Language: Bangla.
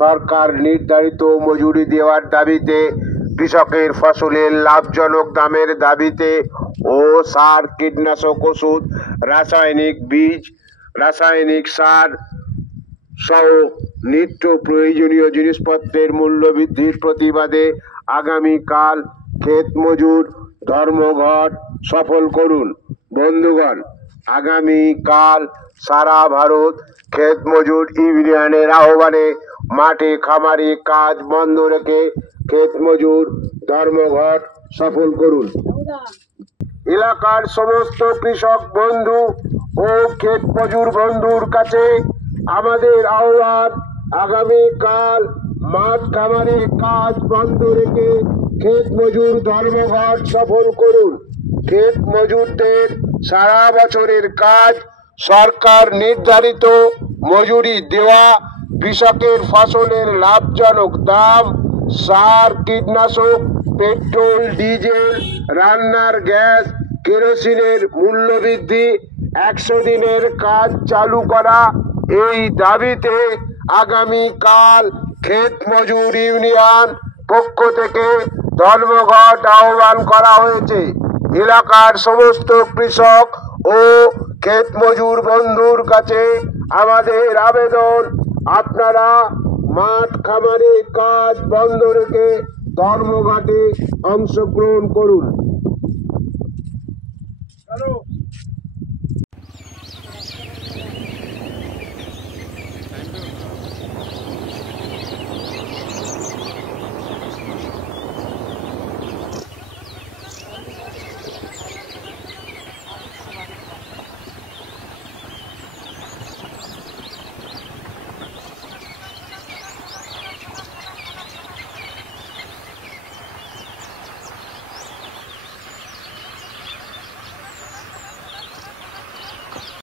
সরকার নির্ধারিত মজুরি দেওয়ার দাবিতে, কৃষকের ফসলের লাভজনক দামের দাবিতে ও সার, কীটনাশক, ওষুধ, রাসায়নিক বীজ, রাসায়নিক সার সহ নিত্য প্রয়োজনীয় জিনিসপত্রের মূল্য বৃদ্ধির প্রতিবাদে আগামীকাল ক্ষেত মজুর ধর্মঘট সফল করুন। বন্ধুগণ, আগামীকাল সারা ভারত ক্ষেত মজুর ইউনিয়নের আহ্বানে মাঠে খামারে কাজ বন্ধ রেখে ক্ষেত মজুর ধর্মঘট সফল করুন। এলাকার সমস্ত কৃষক বন্ধু ও ক্ষেত মজুর বন্ধুর কাছে আমাদের আহ্বান, আগামীকাল মাঠ খামারে কাজ বন্ধ রেখে ক্ষেত মজুর ধর্মঘট সফল করুন। ক্ষেত মজুরদের সারা বছরের কাজ, সরকার নির্ধারিত মজুরি দেওয়া, কৃষকের ফসলের লাভজনক দাম, সার, কীটনাশক, পেট্রোল, ডিজেল, রান্নার গ্যাস, কেরোসিনের মূল্য বৃদ্ধি, 100 দিনের কাজ চালু করা, এই দাবিতে আগামীকাল ক্ষেত মজুর ইউনিয়ন পক্ষ থেকে ধর্মঘট আহ্বান করা হয়েছে। এলাকার সমস্ত কৃষক ও ক্ষেত মজুর বন্ধুর কাছে আমাদের আবেদন, আপনারা মাঠ খামারে কাজ বন্ধ রেখে ধর্মঘটে অংশগ্রহণ করুন।